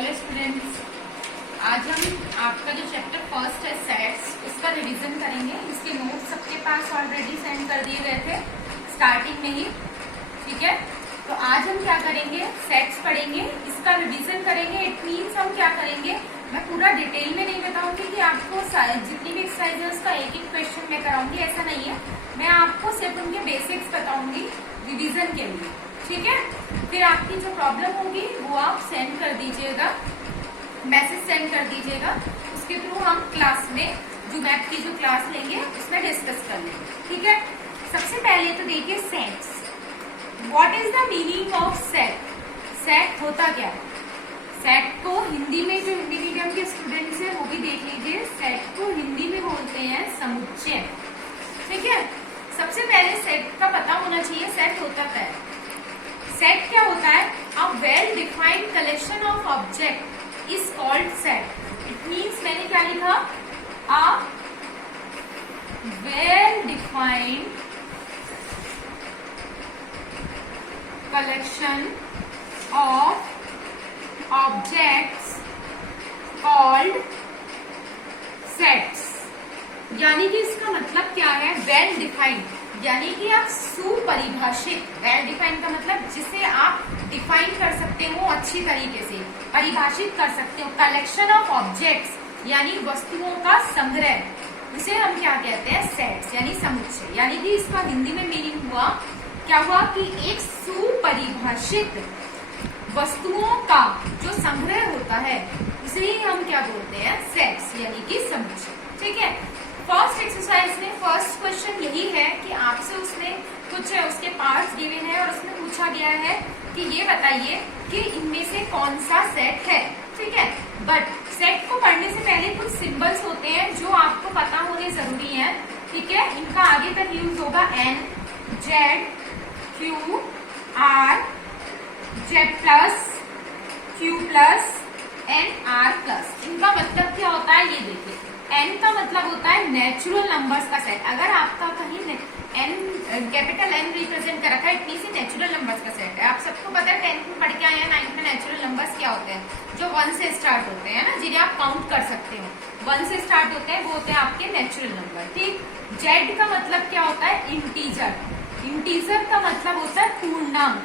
Hello students, आज हम आपका जो चैप्टर फर्स्ट है सेट्स, उसका रिवीजन करेंगे। इसके नोट्स सबके पास ऑलरेडी सेंड कर दिए गए थे स्टार्टिंग में ही, ठीक है। तो आज हम क्या करेंगे, सेट्स पढ़ेंगे, इसका रिवीजन करेंगे। इट मीन्स हम क्या करेंगे, मैं पूरा डिटेल में नहीं बताऊंगी कि आपको जितनी भी एक्सरसाइज है उसका एक एक क्वेश्चन मैं कराऊंगी, ऐसा नहीं है। मैं आपको सिर्फ उनके बेसिक्स बताऊंगी रिवीजन के लिए, ठीक है। फिर आपकी जो प्रॉब्लम होगी वो आप सेंड कर दीजिएगा, मैसेज सेंड कर दीजिएगा। उसके थ्रू हम क्लास में जो मैथ की जो क्लास लेंगे उसमें डिस्कस कर लेंगे, ठीक है। सबसे पहले तो देखिए sets, what is the meaning of set. Set होता क्या है? सेट को हिंदी में, जो हिंदी मीडियम के स्टूडेंट्स हैं वो भी देख लीजिए, सेट को हिंदी में बोलते हैं समुच्चय, ठीक है। सबसे पहले सेट का पता होना चाहिए, सेट होता क्या है। सेट क्या होता है? A well defined collection of object is called set. It means, मैंने क्या लिखा, a well defined collection of objects called sets. यानी कि इसका मतलब क्या है, वेल डिफाइंड, यानी कि आप सुपरिभाषित। वेल डिफाइंड का मतलब जिसे आप डिफाइन कर सकते हो अच्छी तरीके से, परिभाषित कर सकते हो। कलेक्शन ऑफ ऑब्जेक्ट्स यानी वस्तुओं का संग्रह, उसे हम क्या कहते हैं, सेट्स यानी समुच्चय। यानी कि इसका हिंदी में मीनिंग हुआ, क्या हुआ कि एक सुपरिभाषित वस्तुओं का जो संग्रह होता है उसे ही हम क्या बोलते हैं, सेट्स यानी कि समुच्चय, ठीक है। फर्स्ट एक्सरसाइज में फर्स्ट क्वेश्चन यही है कि आपसे उसमें कुछ उसके पार्ट्स गिवे हैं और उसमें पूछा गया है कि ये बताइए कि इनमें से कौन सा सेट है, ठीक है। बट सेट को पढ़ने से पहले कुछ सिंबल्स होते हैं जो आपको पता होने जरूरी है, ठीक है। इनका आगे तक यूज होगा N, Z, Q, R, Z plus, Q plus, N, R plus. इनका मतलब क्या होता है ये देखिए। एन का मतलब होता है नेचुरल नंबर्स का सेट। अगर आपका कहीं एन, कैपिटल एन रिप्रेजेंट कर रखा है, इतनी सी नेचुरल नंबर्स का सेट है। आप सबको पता है, 10th में पढ़ के आए हैं, 9th में नेचुरल नंबर्स क्या होते हैं, जो 1 से स्टार्ट होते हैं ना, जिन्हें आप काउंट कर सकते हो, 1 से स्टार्ट होते हैं, वो होते हैं आपके नेचुरल नंबर, ठीक। जेड का मतलब क्या होता है, इंटीजर। इंटीजर का मतलब होता है पूर्णांक,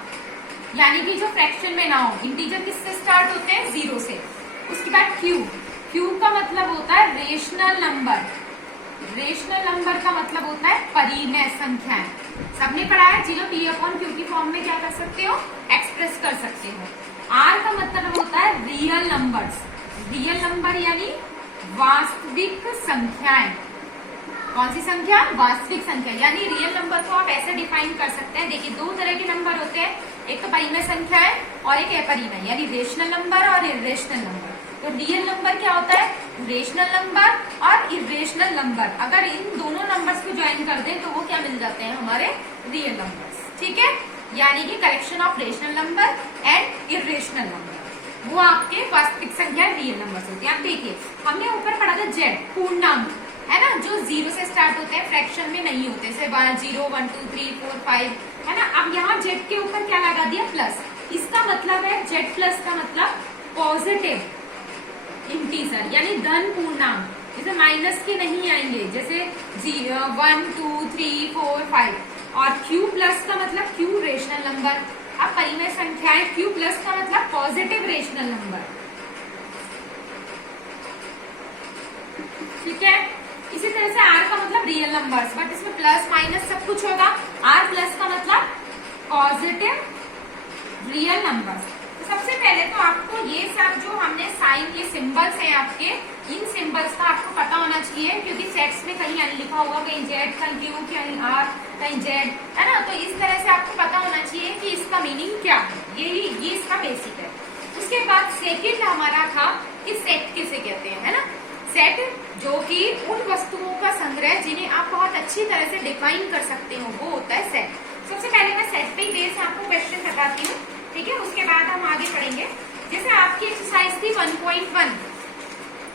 यानी कि जो फ्रैक्शन में ना हो। इंटीजर किससे स्टार्ट होते हैं, 0 से। उसके बाद क्यू, क्यू का मतलब होता है रेशनल नंबर। रेशनल नंबर का मतलब होता है परिमेय संख्याएं। सबने पढ़ा है, 0 p/q की फॉर्म में क्या कर सकते हो, एक्सप्रेस कर सकते हो। आर का मतलब होता है रियल नंबर्स। रियल नंबर यानी वास्तविक संख्याएं। कौन सी संख्या, वास्तविक संख्या। यानी रियल नंबर को आप ऐसे डिफाइन कर सकते हैं, देखिए 2 तरह के नंबर होते हैं, एक तो परिमेय संख्या है और एक अपरिमेय, यानी रेशनल नंबर और इरेशनल नंबर। तो रियल नंबर क्या होता है, रेशनल नंबर और इरेशनल नंबर। अगर इन दोनों नंबर्स को ज्वाइन कर दें तो वो क्या मिल जाते हैं, हमारे रियल नंबर्स, ठीक है। यानी कि collection of rational number and irrational number, वो आपके वास्तविक संख्या रियल नंबर्स होते हैं। आप देखिए, हमने ऊपर पढ़ा था जेड, पूर्णांक है ना, जो 0 से स्टार्ट होते हैं, फ्रैक्शन में नहीं होते, जैसे 0, 1, 2, 3, 4, 5, है ना। अब यहाँ जेड के ऊपर क्या लगा दिया, प्लस। इसका मतलब है, जेड प्लस का मतलब पॉजिटिव इंटीजर, यानी धन पूर्णांक, जैसे माइनस के नहीं आएंगे, जैसे 1, 2, 3, 4, 5। और क्यू प्लस का मतलब क्यू रेशनल नंबर। अब परिमेय संख्याएं, क्यू प्लस का मतलब पॉजिटिव रेशनल नंबर, ठीक है। इसी तरह से आर का मतलब रियल नंबर्स, बट इसमें प्लस माइनस सब कुछ होगा। आर प्लस का मतलब पॉजिटिव रियल नंबर्स। तो सबसे पहले तो आपको ये सब जो हमने साइन, ये सिंबल्स हैं आपके, इन सिंबल्स का आपको पता होना चाहिए, क्योंकि सेट्स में कहीं एन लिखा होगा, कहीं जेड, कहीं क्यू, कहीं आर, कहीं जेड, है ना। तो इस तरह से आपको पता होना चाहिए कि इसका मीनिंग क्या है, ये इसका बेसिक है। उसके बाद सेकेंड हमारा था कि सेट किसे कहते हैं, है ना। सेट जो कि उन वस्तुओं का संग्रह जिन्हें आप बहुत अच्छी तरह से डिफाइन कर सकते हो, वो होता है सेट। सबसे पहले मैं सेट पे ही बेस आपको क्वेश्चन बताती हूँ, ठीक है। उसके बाद हम आगे पढ़ेंगे। जैसे आपकी एक्सरसाइज थी 1.1,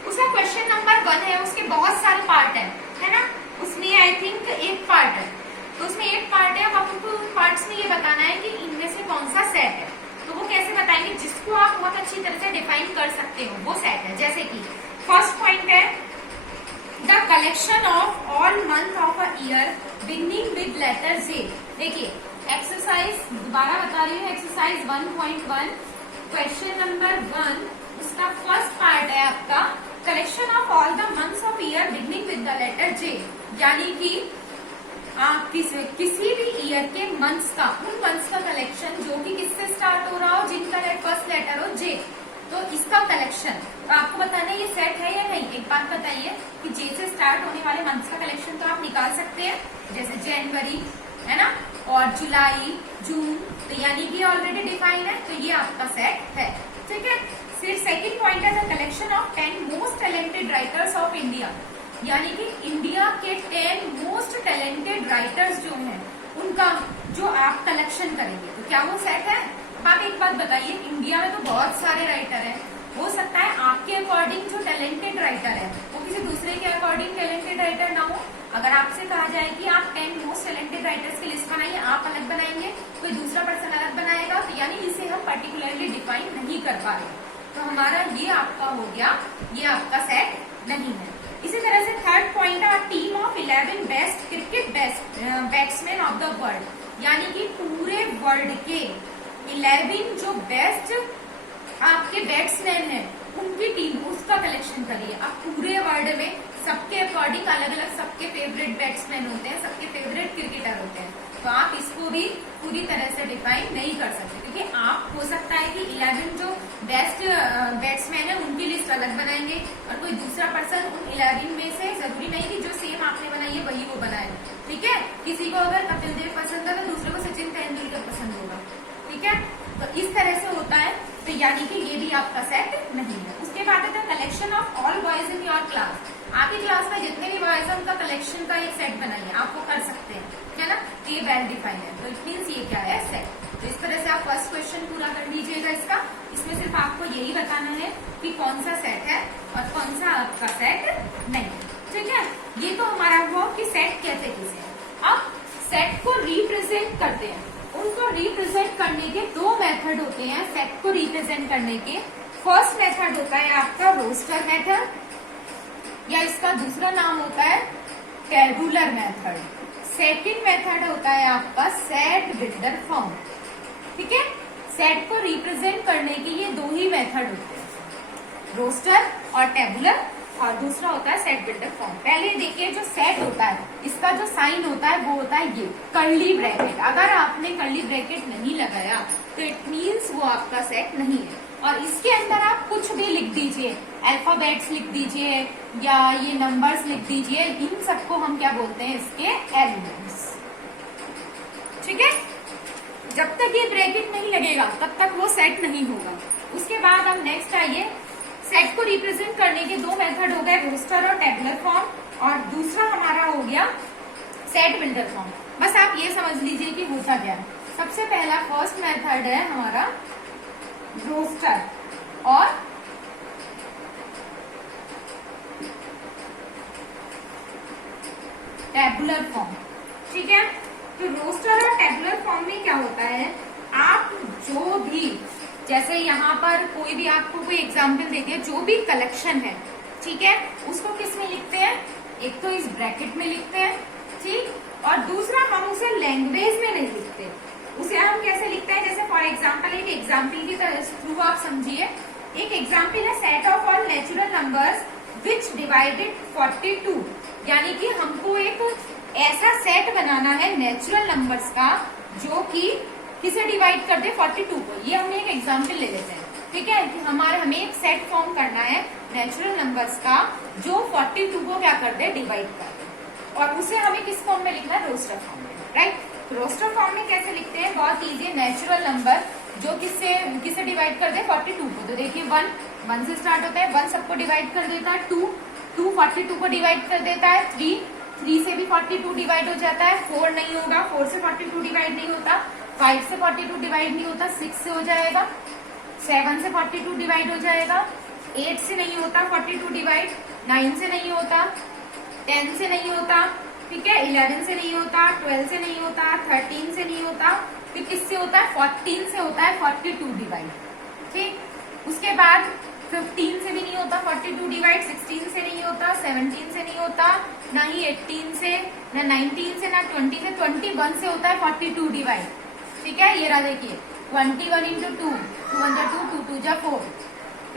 उसका क्वेश्चन नंबर 1 है, उसके बहुत सारे पार्ट है ना। उसमें आई थिंक 8 पार्ट है, तो उसमें 8 पार्ट है। अब आपको उन पार्ट्स में ये बताना है कि इनमें से कौन सा सेट है। तो वो कैसे बताएंगे, बताएंगे जिसको आप बहुत अच्छी तरह से डिफाइन कर सकते हो, वो सेट है। जैसे कि फर्स्ट पॉइंट है the collection of all month of a year beginning with letter J. देखिए एक्सरसाइज दोबारा बता रही हूँ, एक्सरसाइज 1.1 क्वेश्चन नंबर 1 उसका फर्स्ट पार्ट है आपका collection of all the months of year beginning with the letter J. यानी कि किसी भी ईयर के मंथ्स का, उन मंथ्स का कलेक्शन जो कि किससे स्टार्ट हो रहा हो, जिनका फर्स्ट लेटर हो जे, तो इसका कलेक्शन। तो आपको बताना ये सेट है या नहीं। एक बात बताइए कि जे से स्टार्ट होने वाले मंथ्स का कलेक्शन तो आप निकाल सकते हैं, जैसे जनवरी है ना, और जुलाई, जून, तो यानी कि ऑलरेडी डिफाइन है, तो ये आपका सेट है। ठीक है। फिर सेकंड पॉइंट है the collection of 10 most talented writers of India. यानी कि इंडिया के 10 मोस्ट टैलेंटेड राइटर्स जो हैं उनका जो आप कलेक्शन करेंगे, तो क्या वो सेट है। अब आप एक बात बताइए, इंडिया में तो बहुत सारे राइटर हैं, हो सकता है आपके अकॉर्डिंग जो टैलेंटेड राइटर है वो किसी दूसरे के अकॉर्डिंग टैलेंटेड राइटर ना हो। अगर आपसे कहा जाए कि आप 10 मोस्ट टैलेंटेड राइटर्स की लिस्ट बनाइए, आप अलग बनाएंगे, कोई दूसरा पर्सन अलग बनाएगा, तो यानी इसे हम पर्टिकुलरली डिफाइन नहीं कर पा रहे, तो हमारा ये आपका हो गया, ये आपका सेट नहीं है। इसी तरह से थर्ड पॉइंट है team of 11 best cricket batsman of the world. यानी कि पूरे वर्ल्ड के 11 जो बेस्ट आपके बैट्समैन हैं उनकी टीम, उसका कलेक्शन करिए। अब पूरे वर्ल्ड में सबके अकॉर्डिंग अलग अलग सबके फेवरेट बैट्समैन होते हैं, सबके फेवरेट क्रिकेटर होते हैं, तो आप इसको भी पूरी तरह से डिफाइन नहीं कर सकते, क्योंकि आप हो सकता है कि 11 जो बेस्ट बैट्समैन है उनकी लिस्ट अलग बनाएंगे और कोई दूसरा पर्सन उन 11 में से जरूरी नहीं कि जो सेम आपने बनाई है वही वो बनाए। ठीक है। किसी को अगर कपिल देव पसंद है तो दूसरे को सचिन तेंदुलकर पसंद होगा। ठीक है। तो इस तरह से होता है, तो यानी कि ये भी आपका सेट नहीं है। उसके बाद है collection of all boys in your class. आपकी क्लास में जितने भी बॉयज हैं उनका कलेक्शन का एक सेट बनाइए, आप वो कर सकते हैं, है ना। ये वेल डिफाइंड है, तो इट मीन्स ये क्या है, सेट। तो इस तरह से आप फर्स्ट क्वेश्चन पूरा कर लीजिएगा इसका। इसमें सिर्फ आपको यही बताना है कि कौन सा सेट है और कौन सा आपका सेट नहीं। ठीक है। ये तो हमारा हुआ कि सेट कहते किसे। अब सेट को रिप्रेजेंट करते हैं। उनको रिप्रेजेंट करने के दो मेथड होते हैं सेट को रिप्रेजेंट करने के। फर्स्ट मेथड होता है आपका रोस्टर मेथड, या इसका दूसरा नाम होता है टेबुलर मेथड। सेकंड मेथड होता है आपका सेट बिल्डर फॉर्म। ठीक है। सेट को रिप्रेजेंट करने के ये दो ही मेथड होते हैं, रोस्टर और टेबुलर, और दूसरा होता है सेट बिल्डर फॉर्म। पहले देखिए जो सेट होता है इसका जो साइन होता है वो होता है ये कर्ली ब्रैकेट। अगर आपने कर्ली ब्रैकेट नहीं लगाया तो इट मीन्स वो आपका सेट नहीं है। और इसके अंदर आप कुछ भी लिख दीजिए, अल्फाबेट्स लिख दीजिए या ये नंबर्स लिख दीजिए, इन सबको हम क्या बोलते हैं, इसके एलिमेंट्स। ठीक है। जब तक ये ब्रैकेट नहीं लगेगा तब तक वो सेट नहीं होगा। उसके बाद हम नेक्स्ट आइए, सेट को रिप्रेजेंट करने के दो मेथड हो गए, रोस्टर और टेबुलर फॉर्म, और दूसरा हमारा हो गया सेट बिल्डर फॉर्म। बस आप ये समझ लीजिए कि होता क्या है। सबसे पहला फर्स्ट मेथड है हमारा रोस्टर और टेबुलर फॉर्म। ठीक है। तो रोस्टर और टेबुलर फॉर्म में क्या होता है, आप जो भी, जैसे यहाँ पर कोई भी आपको कोई एग्जाम्पल देती है, जो भी कलेक्शन है, ठीक है, उसको किस में लिखते हैं, एक तो इस ब्रैकेट में लिखते हैं, ठीक, और दूसरा हम उसे लैंग्वेज में नहीं लिखते, उसे हम कैसे लिखते हैं, जैसे फॉर एग्जाम्पल एक एग्जाम्पल की थ्रू आप समझिए। एक एग्जाम्पल है set of all natural numbers which divided 42। यानी कि हमको एक ऐसा सेट बनाना है नेचुरल नंबर्स का जो कि किसे डिवाइड कर दे, 42 को। ये हम एक एग्जाम्पल ले लेते हैं। ठीक है। कि हमें एक सेट फॉर्म करना है नेचुरल नंबर्स का जो 42 को क्या कर दे, डिवाइड कर दे, और उसे हमें किस फॉर्म में लिखना है, रोस्टर फॉर्म में। राइट। रोस्टर फॉर्म में कैसे लिखते हैं, बहुत इजी, नेचुरल नंबर जो किससे डिवाइड कर दे, 42 को। तो देखिए 1 से स्टार्ट होता है, 1 सबको डिवाइड कर देता है, 2 42 को डिवाइड कर देता है, 3 से भी 42 डिवाइड हो जाता है, 4 नहीं होगा, 4 से 42 डिवाइड नहीं होता, 5 से 42 डिवाइड नहीं होता, 6 से हो जाएगा, 7 से 42 डिवाइड हो जाएगा, 8 से नहीं होता 42 डिवाइड, 9 से नहीं होता, 10 से नहीं होता, ठीक है, 11 से नहीं होता, 12 से नहीं होता, 13 से नहीं होता, फिर किससे होता है, 14 से होता है 42 डिवाइड। ठीक। उसके बाद 15 से भी नहीं होता 42 डिवाइड, 16 से नहीं होता, 17 से नहीं होता, ना ही 18 से, ना 19 से, ना 20 से, 21 से होता है 42 डिवाइड। ठीक है, ये रहा देखिए 21 इंटू 2, 2 1 2, 2 2 जा 4,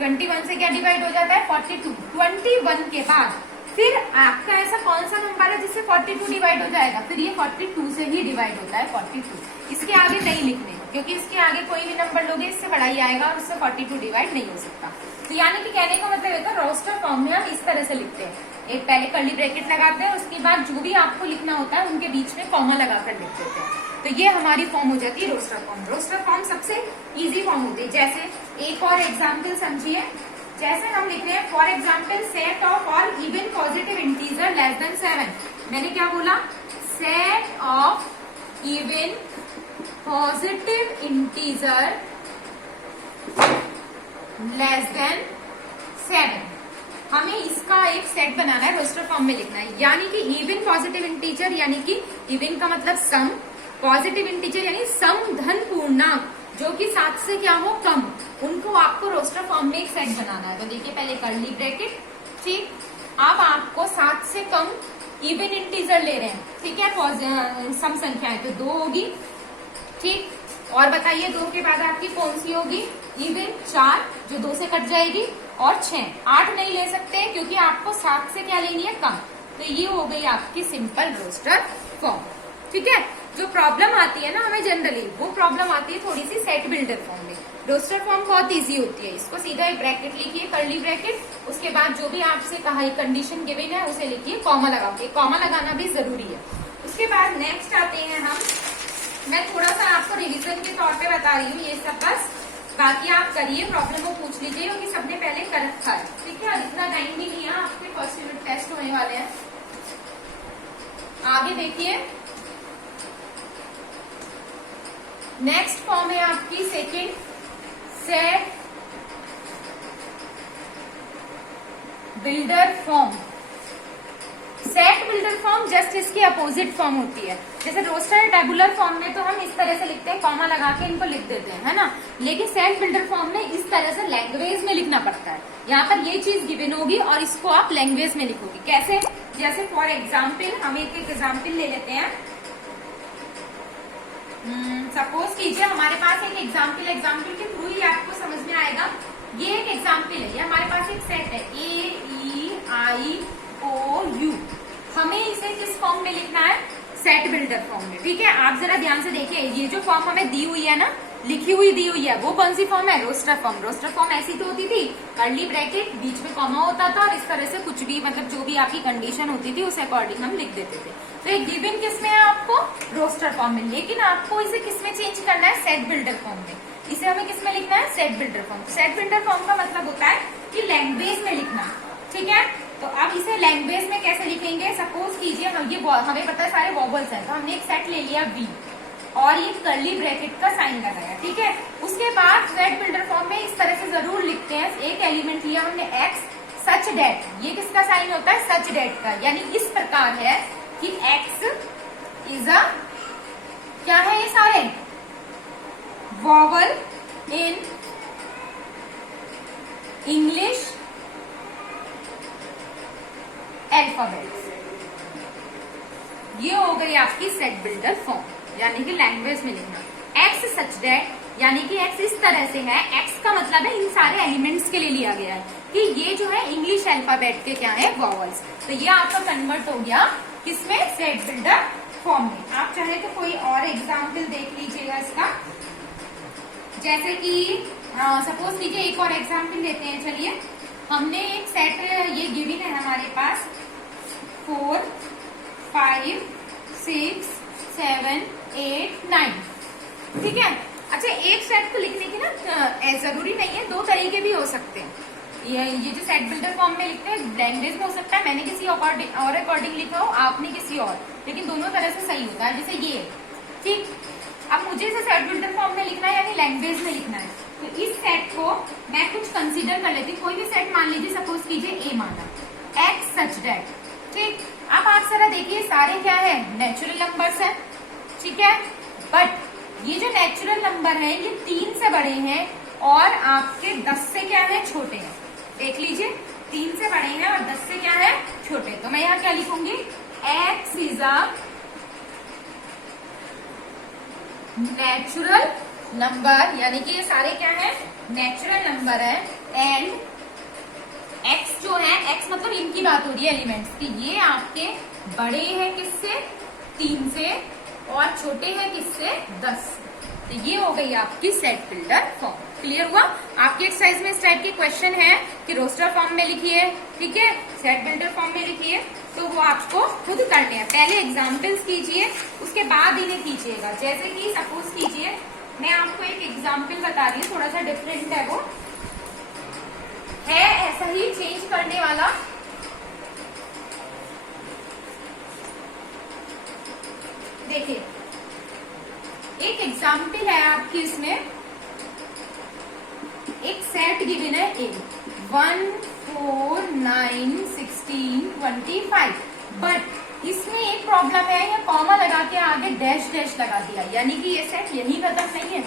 21 से क्या डिवाइड हो जाता है 42। 21 के बाद फिर आपका ऐसा कौन सा नंबर है जिससे 42 डिवाइड हो जाएगा, फिर ये 42 से ही डिवाइड होता है 42। इसके आगे नहीं लिखने, क्योंकि इसके आगे कोई भी नंबर लोगे इससे बड़ा ही आएगा और उससे 42 डिवाइड नहीं हो सकता। तो यानी कि कहने का मतलब होता है रोस्टर फॉर्म में हम इस तरह से लिखते हैं, एक पहले कर्ली ब्रैकेट लगाते हैं, उसके बाद जो भी आपको लिखना होता है उनके बीच में कॉमा लगाकर लिख देते हैं। तो ये हमारी फॉर्म हो जाती है रोस्टर फॉर्म। रोस्टर फॉर्म सबसे इजी फॉर्म होती है। जैसे एक और एग्जाम्पल समझिए, जैसे हम लिख रहे हैं for example set of all even positive integer less than 7। मैंने क्या बोला, set of even positive integer less than 7। हमें इसका एक सेट बनाना है, रोस्टर फॉर्म में लिखना है। यानी कि इवन पॉजिटिव इंटीजर, यानी कि इवन का मतलब सम, पॉजिटिव इंटीजर यानी सम धन पूर्णांक जो कि 7 से क्या हो कम, उनको आपको रोस्टर फॉर्म में एक सेट बनाना है। तो देखिए पहले कर्ली ब्रैकेट, ठीक। अब आपको 7 से कम इवन इंटीजर ले रहे हैं, ठीक है, सम संख्या है तो 2 होगी, ठीक। और बताइए 2 के बाद आपकी कौन सी होगी, इवन 4 जो 2 से कट जाएगी, और 6, 8 नहीं ले सकते क्योंकि आपको 7 से क्या लेनी है कम। तो ये हो गई आपकी सिंपल रोस्टर फॉर्म, ठीक है। जो प्रॉब्लम आती है ना हमें जनरली, वो प्रॉब्लम आती है थोड़ी सी सेट बिल्डर फॉर्म में। रोस्टर फॉर्म बहुत इजी होती है, इसको सीधा एक ब्रैकेट लिखिए कर्ली ब्रैकेट, उसके बाद जो भी आपसे कहा है कंडीशन गिवन है उसे लिखिए, कॉमा लगाओगे, कॉमा लगाना भी जरूरी है। उसके बाद नेक्स्ट आते हैं हम, मैं थोड़ा सा आपको रिविजन के तौर पे बता रही हूँ ये सब, बस बाकी आप करिए, प्रॉब्लम को पूछ लीजिए क्योंकि सबने पहले कर रखा है, ठीक है। इतना टाइम भी नहीं है, आपके फर्स्ट यूनिट टेस्ट होने वाले हैं। आगे देखिए नेक्स्ट फॉर्म है आपकी second, set builder form. Set builder form just इसकी अपोजिट फॉर्म होती है। जैसे रोस्टर टेबुलर फॉर्म में तो हम इस तरह से लिखते हैं, कॉमा लगा के इनको लिख देते हैं, है ना। लेकिन सेट बिल्डर फॉर्म में इस तरह से लैंग्वेज में लिखना पड़ता है। यहाँ पर ये चीज गिवन होगी और इसको आप लैंग्वेज में लिखोगे। कैसे, जैसे फॉर एग्जाम्पल हम एक एग्जाम्पल ले लेते हैं। सपोज कीजिए हमारे पास एक एग्जाम्पल के थ्रू ही आपको समझ में आएगा। ये एक एग्जाम्पल है, ये हमारे पास एक सेट है AEIOU। हमें इसे किस फॉर्म में लिखना है, सेट बिल्डर फॉर्म में, ठीक है। आप जरा ध्यान से देखिए, ये जो फॉर्म हमें दी हुई है ना, लिखी हुई दी हुई है, वो कौन सी फॉर्म है, रोस्टर फॉर्म। रोस्टर फॉर्म ऐसी तो होती थी, कर्ली ब्रैकेट बीच में कॉमा होता था और इस तरह से कुछ भी मतलब जो भी आपकी कंडीशन होती थी उस अकॉर्डिंग हम लिख देते थे। तो एक गिवन किस में है आपको, रोस्टर फॉर्म में, लेकिन आपको इसे किस में चेंज करना है, सेट बिल्डर फॉर्म में। इसे हमें किस में लिखना है, set builder form. Set builder form का मतलब होता है कि लैंग्वेज में लिखना, ठीक है। तो अब इसे लैंग्वेज में कैसे लिखेंगे, सपोज कीजिए हम ये हमें पता है सारे वॉबल्स हैं, तो हमने एक सेट ले लिया V और ये कर्ली ब्रैकेट का साइन लगाया, ठीक है। उसके बाद सेट बिल्डर फॉर्म में इस तरह से जरूर लिखते हैं, एक एलिमेंट लिया हमने X सच डेट, ये किसका साइन होता है, सच डेट का। यानी इस प्रकार है कि X इज अ, क्या है ये सारे वॉवल इन इंग्लिश अल्फाबेट्स। ये हो गई आपकी सेट बिल्डर फॉर्म, यानी कि लैंग्वेज में लिखना। X सच डेट यानी कि X इस तरह से है, X का मतलब है इन सारे एलिमेंट्स के लिए लिया गया है कि ये जो है इंग्लिश अल्फाबेट के क्या है, वॉवल्स। तो ये आपका कन्वर्ट हो गया किसमें, सेट बिल्डर फॉर्म में। आप चाहे तो कोई और एग्जाम्पल देख लीजिएगा इसका, जैसे कि सपोज कीजिए एक और एग्जाम्पल लेते हैं। चलिए हमने एक सेट ये गिवन है हमारे पास 4 5 6 7 8 9, ठीक है। अच्छा एक सेट को लिखने की ना जरूरी नहीं है, 2 तरीके भी हो सकते हैं। ये जो सेट बिल्डर फॉर्म में लिखते हैं लैंग्वेज में हो सकता है, मैंने किसी और अकॉर्डिंग लिखा हो, आपने किसी और, लेकिन दोनों तरह से सही होता है। जैसे ये, ठीक। अब मुझे इसे सेट बिल्डर फॉर्म में लिखना है यानी लैंग्वेज में लिखना है, तो इस सेट को मैं कुछ कंसीडर कर लेती हूँ। कोई भी सेट मान लीजिए, सपोज कीजिए A माना, X सच डेट, ठीक। अब आप जरा देखिए सारे क्या है, नेचुरल नंबर्स है, ठीक है। बट ये जो नेचुरल नंबर है ये 3 से बड़े हैं और आपके 10 से क्या है, छोटे हैं। देख लीजिए, 3 से बड़े हैं और 10 से क्या है, छोटे। तो मैं यहाँ क्या लिखूंगी, x is a natural number, यानी कि ये सारे क्या है, नेचुरल नंबर है। एंड x जो है, x मतलब इनकी बात हो रही है एलिमेंट्स की, ये आपके बड़े हैं किससे, 3 से, और छोटे हैं किससे, 10। तो ये हो गई आपकी सेट बिल्डर फॉर्म। क्लियर हुआ? आपकी एक्सरसाइज में इस टाइप के क्वेश्चन है कि रोस्टर फॉर्म में लिखिए, ठीक है, सेट बिल्डर फॉर्म में लिखिए, तो वो आपको खुद करने हैं। पहले एग्जाम्पल्स कीजिए, उसके बाद इन्हें कीजिएगा। जैसे कि सपोज कीजिए, मैं आपको एक एग्जाम्पल बता रही हूँ, थोड़ा सा डिफरेंट है, वो है ऐसा ही चेंज करने वाला। देखिए, एक एग्जाम्पल है आपकी, इसमें एक सेट गिवन है ए 1 4 9 16 25, बट इसमें एक प्रॉब्लम है, ये कॉमा लगा के आगे डैश डैश लगा दिया, यानी कि ये सेट यही खत्म नहीं है,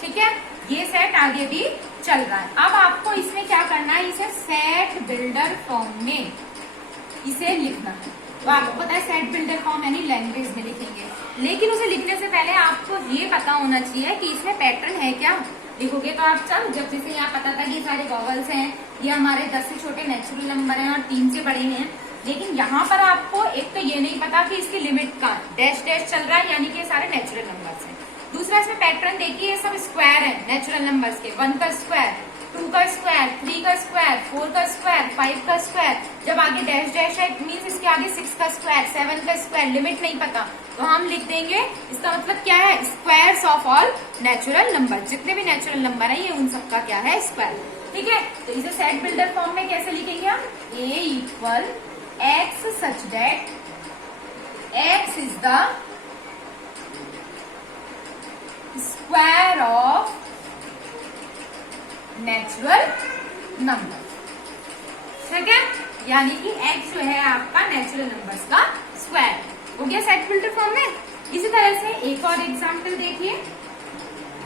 ठीक है, ये सेट आगे भी चल रहा है। अब आपको इसमें क्या करना है, इसे सेट बिल्डर फॉर्म में इसे लिखना है। तो आपको पता है सेट बिल्डर फॉर्म यानी लैंग्वेज में लिखेंगे, लेकिन उसे लिखने से पहले आपको ये पता होना चाहिए कि इसमें पैटर्न है क्या। लिखोगे तो आप चल, जब जैसे यहाँ पता था कि सारे वॉवल्स हैं, ये हमारे 10 से छोटे नेचुरल नंबर हैं और 3 से बड़े हैं, लेकिन यहाँ पर आपको एक तो ये नहीं पता कि इसकी लिमिट का डैश डैश चल रहा है, यानी कि ये सारे नेचुरल नंबर्स हैं। दूसरा, इसमें पैटर्न देखिए, ये सब स्क्वायर है नेचुरल नंबर्स के, 1 का स्क्वायर, 2 का स्क्वायर, 3 का स्क्वायर, 4 का स्क्वायर, 5 का स्क्वायर, जब आगे डैश डैश है मीन्स इसके आगे 6 का स्क्वायर, 7 का स्क्वायर, लिमिट नहीं पता तो हम लिख देंगे, इसका मतलब क्या है, squares of all natural number, जितने भी नेचुरल नंबर है ये उन सबका क्या है, स्क्वायर, ठीक है। तो इसे सेट बिल्डर फॉर्म में कैसे लिखेंगे हम, a equal x such that x is the square of natural number, ठीक है, यानी कि x जो है आपका नेचुरल नंबर्स का स्क्वायर हो गया सेट बिल्डर फॉर्म में। इसी तरह से एक और एग्जांपल देखिए,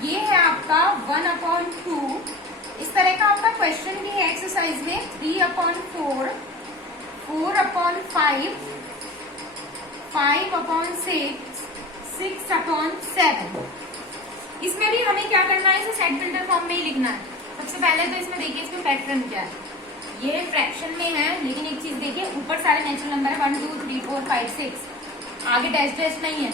ये है आपका 1/2, इस तरह का आपका क्वेश्चन भी है एक्सरसाइज में, 3/4, 4/5, 5/6, 6/7। इसमें भी हमें क्या करना है, इसे सेट बिल्डर फॉर्म में ही लिखना है। सबसे पहले तो इसमें देखिए, इसमें पैटर्न क्या है, ये फ्रैक्शन में है, लेकिन एक चीज देखिए, ऊपर सारे नेचुरल नंबर है 1 2 3 4 5 6, आगे डैश डैश नहीं है,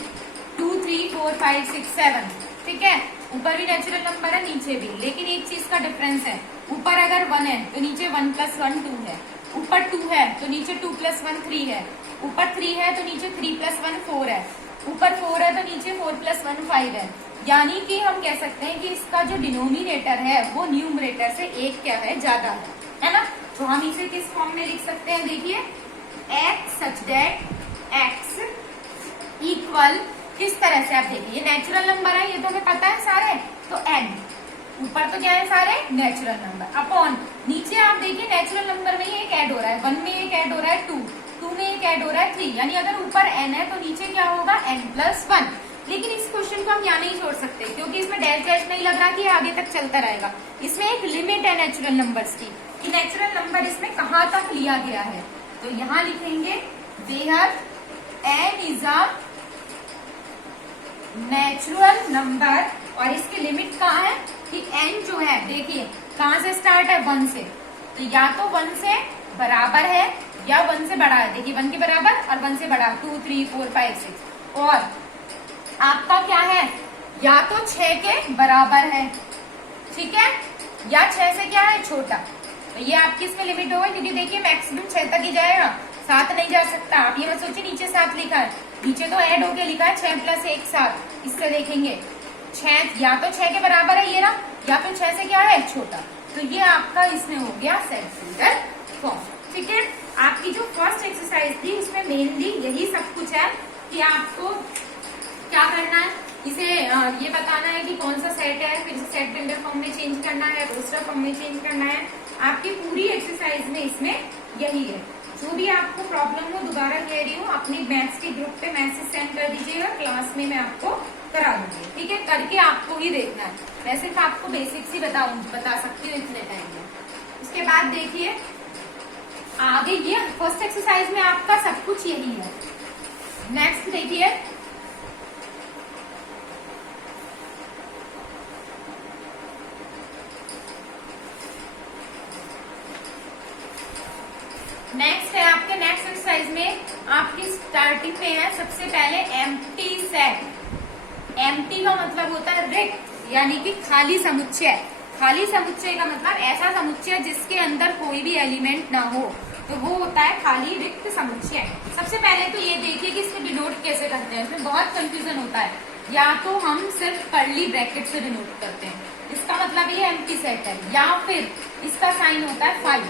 2 3 4 5 6 7, ठीक है, ऊपर भी नेचुरल नंबर है, नीचे भी, लेकिन एक चीज का डिफरेंस है, ऊपर अगर 1 है तो नीचे 1 + 1 2 है, ऊपर 2 है तो नीचे 2 + 1 3 है, ऊपर 3 है तो नीचे 3 + 1 4 है, ऊपर 4 है तो नीचे 4 + 1 5 है। यानी कि हम कह सकते हैं कि इसका जो डिनोमिनेटर है वो न्यूमरेटर से एक क्या है, ज्यादा है ना। तो हम इसे किस फॉर्म में लिख सकते हैं, देखिए, x such that x equal, किस तरह से आप देखिए, ये नेचुरल नंबर है, ये तो हमें पता है सारे, तो n, ऊपर तो क्या है सारे नेचुरल नंबर, अपॉन नीचे आप देखिए नेचुरल नंबर में ही एक ऐड हो रहा है, 1 में एक ऐड हो रहा है 2, 2 में एक ऐड हो रहा है 3, यानी अगर ऊपर n है तो नीचे क्या होगा, n+1। लेकिन इस क्वेश्चन को हम यहाँ नहीं छोड़ सकते, क्योंकि इसमें डैश डैश नहीं लग रहा कि आगे तक चलता रहेगा, इसमें एक लिमिट है नेचुरल नंबर्स की, कि नेचुरल नंबर इसमें कहाँ तक लिया गया है। तो यहाँ लिखेंगे where n is a natural number, और इसकी लिमिट कहाँ है कि n जो है, देखिए कहाँ से स्टार्ट है, 1 से, तो या तो 1 से बराबर है या 1 से बड़ा है, देखिए 1 के बराबर और 1 से बड़ा, 2 3 4 5 6, और आपका क्या है, या तो 6 के बराबर है, ठीक है, या 6 से क्या है, छोटा। तो ये आपकी इसमें लिमिट होगा, क्योंकि देखिए मैक्सिमम 6 तक ही जाएगा, 7 नहीं जा सकता। आप ये मत सोचिए नीचे 7 लिखा है, नीचे तो ऐड होके लिखा है 6 + 1 7, इससे देखेंगे 6 या तो 6 के बराबर है ये ना, या फिर 6 से क्या है, छोटा। तो ये आपका इसमें हो गया सेट बिल्डर फॉर्म, ठीक है। आपकी जो फर्स्ट एक्सरसाइज थी उसमें मेनली यही सब कुछ है कि आपको क्या करना है, इसे ये बताना है कि कौन सा सेट है, फिर सेट बिल्डर फॉर्म में चेंज करना है, रोस्टर फॉर्म में चेंज करना है। आपकी पूरी एक्सरसाइज में इसमें यही है। जो भी आपको प्रॉब्लम हो, दोबारा कह रही हूँ, अपने मैथ्स के ग्रुप पे मैसेज सेंड कर दीजिएगा, क्लास में मैं आपको करा दूंगी, ठीक है। करके आपको ही देखना है, मैं सिर्फ आपको बेसिक्स ही बता सकती हूँ इतने टाइम में। उसके बाद देखिए आगे, ये फर्स्ट एक्सरसाइज में आपका सब कुछ यही है। नेक्स्ट देखिए, नेक्स्ट है आपके नेक्स्ट एक्सरसाइज में आपकी स्टार्टिंग में है सबसे पहले एम्प्टी सेट। एम्प्टी का मतलब होता है रिक्त, यानी कि खाली समुच्चय। खाली समुच्चय का मतलब ऐसा समुच्चय जिसके अंदर कोई भी एलिमेंट ना हो, तो वो होता है खाली रिक्त समुच्चय। सबसे पहले तो ये देखिए कि इसको डिनोट कैसे करते हैं, इसमें बहुत कंफ्यूजन होता है। या तो हम सिर्फ कर्ली ब्रैकेट से डिनोट करते हैं, इसका मतलब ये एम्प्टी सेट है, या फिर इसका साइन होता है फाई,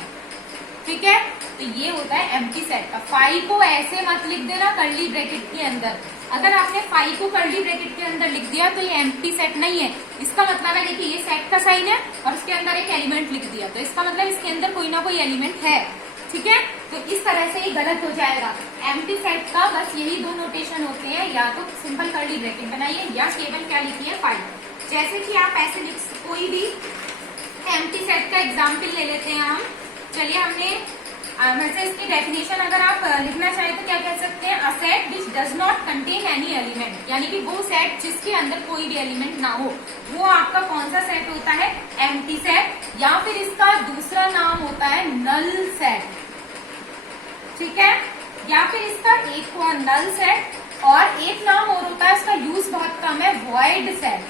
ठीक है। तो ये होता है एम्प्टी सेट का। फाई को ऐसे मत लिख देना कर्ली ब्रैकेट के अंदर, अगर आपने फाई को कर्ली ब्रैकेट के अंदर लिख दिया तो ये एम्प्टी सेट नहीं है। इसका मतलब है देखिए ये सेट का साइन है और उसके अंदर एक एलिमेंट लिख दिया, तो इसका मतलब इसके अंदर कोई ना कोई एलिमेंट है, ठीक है। तो इस तरह से ये गलत हो जाएगा। एम्प्टी सेट का बस यही दो नोटेशन होते हैं, या तो सिंपल कर्ली ब्रैकेट बनाइए या केवल क्या लिखिए फाई। जैसे कि आप ऐसे लिख, कोई भी एम्प्टी सेट का एग्जाम्पल ले लेते हैं हम। चलिए हमने वैसे इसकी डेफिनेशन अगर आप लिखना चाहें तो क्या कह सकते हैं, a set which does not contain any element, यानी कि वो सेट जिसके अंदर कोई भी एलिमेंट ना हो, वो आपका कौन सा सेट होता है, एम्प्टी सेट। या फिर इसका दूसरा नाम होता है नल सेट, ठीक है। या फिर इसका एक हुआ नल सेट, और एक नाम और होता है, इसका यूज बहुत कम है, वॉइड सेट।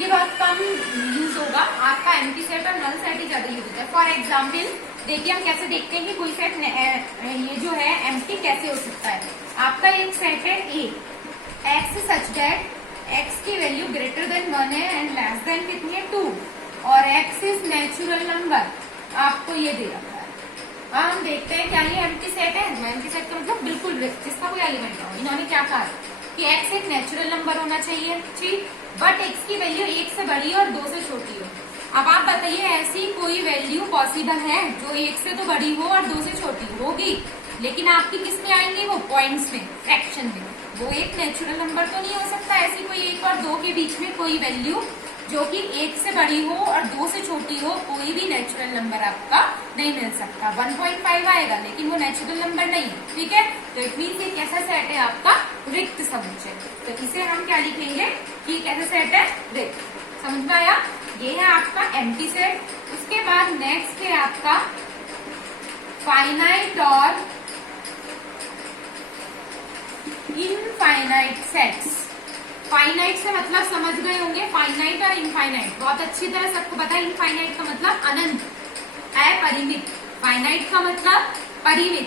ये बहुत कम यूज होगा आपका, एम्प्टी सेट और नल सेट ही ज्यादा यूज होता है। फॉर एग्जाम्पल देखिए हम कैसे देखते हैं कि कोई सेट ये जो है एम्प्टी कैसे हो सकता है। आपका एक सेट है ए, एक्स सच दैट एक्स की वैल्यू ग्रेटर देन 1 है एंड लेस देन कितनी है 2, और एक्स इज नेचुरल नंबर, आपको ये दे रखा है। अब हम देखते हैं क्या ये एम्प्टी सेट है। एम्प्टी सेट का मतलब बिल्कुल रिक्त, जिसका कोई एलिमेंट ना हो। इन्होंने क्या कहा कि एक्स एक नेचुरल नंबर होना चाहिए, ठीक, बट एक्स की वैल्यू 1 से बड़ी और 2 से छोटी हो। अब आप बताइए ऐसी कोई वैल्यू पॉसिबल है जो 1 से तो बड़ी हो और 2 से छोटी होगी, लेकिन आपकी किस में आएंगे, वो पॉइंट्स में, फ्रैक्शन में। वो एक नेचुरल नंबर तो नहीं हो सकता ऐसी कोई 1 और 2 के बीच में कोई वैल्यू जो कि 1 से बड़ी हो और 2 से छोटी हो, कोई भी नेचुरल नंबर आपका नहीं मिल सकता। 1.5 आएगा लेकिन वो नेचुरल नंबर नहीं है, ठीक है। तो इट मीन्स ये कैसा सेट है आपका, रिक्त समुच्चय। तो इसे हम क्या लिखेंगे कि कैसा सेट है, रिक्त। समझ में आया, ये है आपका एम्प्टी सेट। उसके बाद नेक्स्ट है आपका फाइनाइट और इनफाइनाइट सेट्स। फाइनाइट से मतलब समझ गए होंगे, फाइनाइट और इनफाइनाइट बहुत अच्छी तरह सबको पता है। इनफाइनाइट का मतलब अनंत, अपरिमित। फाइनाइट का मतलब परिमित।